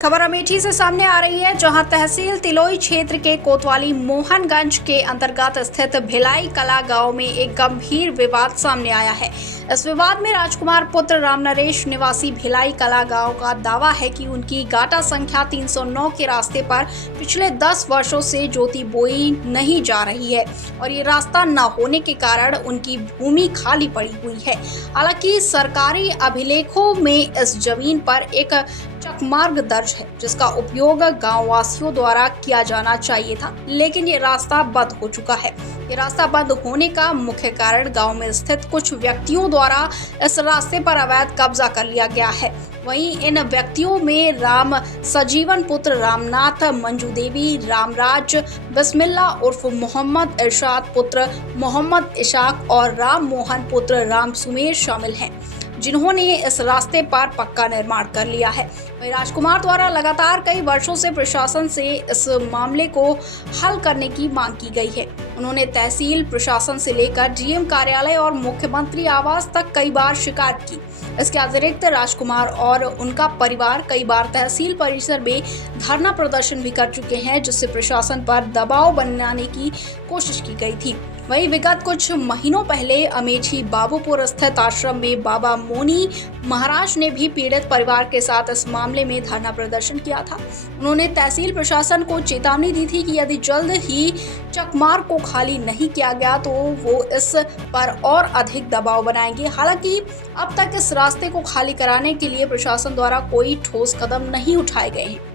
खबर अमेठी से सामने आ रही है, जहां तहसील तिलोई क्षेत्र के कोतवाली मोहनगंज के अंतर्गत स्थित भिलाई कला गांव में एक गंभीर विवाद सामने आया है। इस विवाद में राजकुमार पुत्र राम नरेश निवासी भिलाई कला गांव का दावा है कि उनकी गाटा संख्या 309 के रास्ते पर पिछले 10 वर्षों से ज्योति बोई नहीं जा रही है और ये रास्ता न होने के कारण उनकी भूमि खाली पड़ी हुई है। हालांकि सरकारी अभिलेखों में इस जमीन पर एक चकमार्ग दर्ज है, जिसका उपयोग गांव वासियों द्वारा किया जाना चाहिए था, लेकिन ये रास्ता बंद हो चुका है। ये रास्ता बंद होने का मुख्य कारण गांव में स्थित कुछ व्यक्तियों द्वारा इस रास्ते पर अवैध कब्जा कर लिया गया है। वहीं इन व्यक्तियों में राम सजीवन पुत्र रामनाथ, मंजू देवी, रामराज बिस्मिल्ला उर्फ मोहम्मद इरशाद पुत्र मोहम्मद इशाक और राम मोहन पुत्र राम सुमेर शामिल हैं, जिन्होंने इस रास्ते पर पक्का निर्माण कर लिया है। वहीं राजकुमार द्वारा लगातार कई वर्षों से प्रशासन से इस मामले को हल करने की मांग की गई है। उन्होंने तहसील प्रशासन से लेकर डीएम कार्यालय और मुख्यमंत्री आवास तक कई बार शिकायत की। इसके अतिरिक्त राजकुमार और उनका परिवार कई बार तहसील परिसर में धरना प्रदर्शन भी कर चुके हैं, जिससे प्रशासन पर दबाव बनाने की कोशिश की गई थी। वहीं विगत कुछ महीनों पहले अमेठी बाबूपुर स्थित आश्रम में बाबा मोनी महाराज ने भी पीड़ित परिवार के साथ इस मामले में धरना प्रदर्शन किया था। उन्होंने तहसील प्रशासन को चेतावनी दी थी कि यदि जल्द ही चकमार्ग को खाली नहीं किया गया तो वो इस पर और अधिक दबाव बनाएंगे। हालांकि अब तक इस रास्ते को खाली कराने के लिए प्रशासन द्वारा कोई ठोस कदम नहीं उठाए गए हैं।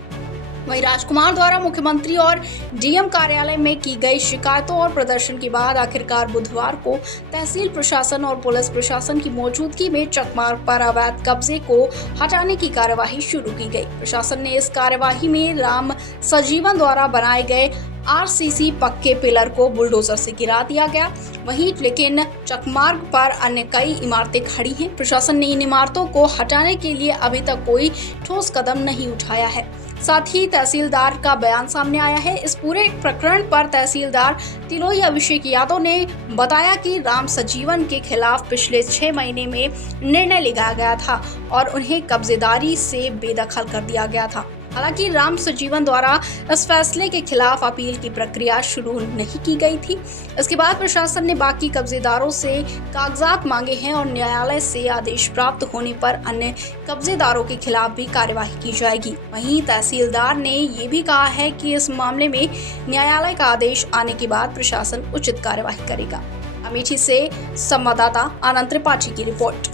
वहीं राजकुमार द्वारा मुख्यमंत्री और डीएम कार्यालय में की गई शिकायतों और प्रदर्शन के बाद आखिरकार बुधवार को तहसील प्रशासन और पुलिस प्रशासन की मौजूदगी में चकमार्ग पर अवैध कब्जे को हटाने की कार्यवाही शुरू की गई। प्रशासन ने इस कार्यवाही में राम सजीवन द्वारा बनाए गए आरसीसी पक्के पिलर को बुलडोजर से गिरा दिया गया। वहीं लेकिन चकमार्ग पर अन्य कई इमारतें खड़ी हैं। प्रशासन ने इन इमारतों को हटाने के लिए अभी तक कोई ठोस कदम नहीं उठाया है। साथ ही तहसीलदार का बयान सामने आया है। इस पूरे प्रकरण पर तहसीलदार तिलोई अभिषेक यादव ने बताया कि राम सजीवन के खिलाफ पिछले 6 महीने में निर्णय लिया गया था और उन्हें कब्जेदारी से बेदखल कर दिया गया था। हालांकि राम सजीवन द्वारा इस फैसले के खिलाफ अपील की प्रक्रिया शुरू नहीं की गई थी। इसके बाद प्रशासन ने बाकी कब्जेदारों से कागजात मांगे हैं और न्यायालय से आदेश प्राप्त होने पर अन्य कब्जेदारों के खिलाफ भी कार्यवाही की जाएगी। वहीं तहसीलदार ने ये भी कहा है कि इस मामले में न्यायालय का आदेश आने के बाद प्रशासन उचित कार्यवाही करेगा। अमेठी से संवाददाता आनंद त्रिपाठी की रिपोर्ट।